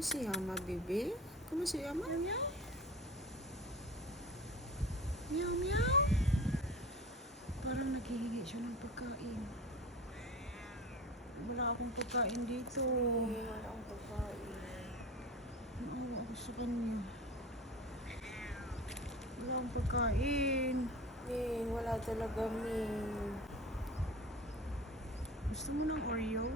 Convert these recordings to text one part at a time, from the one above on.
¿Cómo se llama, bebé? ¿Cómo se llama? Meow, meow. Meow, meow. Parang naghihingi siya ng pagkain. Wala akong pagkain dito. Wala akong pagkain. Naawa ako sa kanya. Wala akong pagkain. Min, wala talaga, Min. Gusto mo ng Oreo?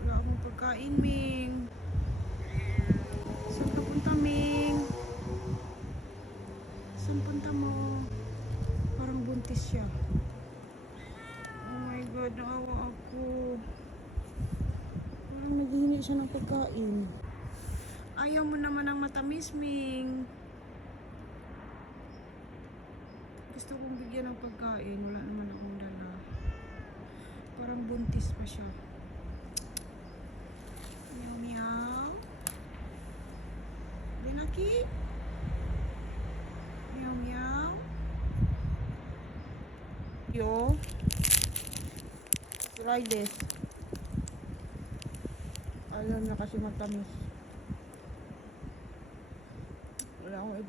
Wala akong pagkain, Ming. Saan ka punta, Ming? Saan punta mo? Parang buntis siya. Oh my God, naawa ako. Parang naghihingi siya ng pagkain. Ayaw mo naman ng matamis, Ming. Gusto kong bigyan ng pagkain. Wala naman akong dala. Parang buntis pa siya. Meow, meow. Benaki? Meow, meow. Yo. Try this. Alam na kasi matamis. Wala akong ibang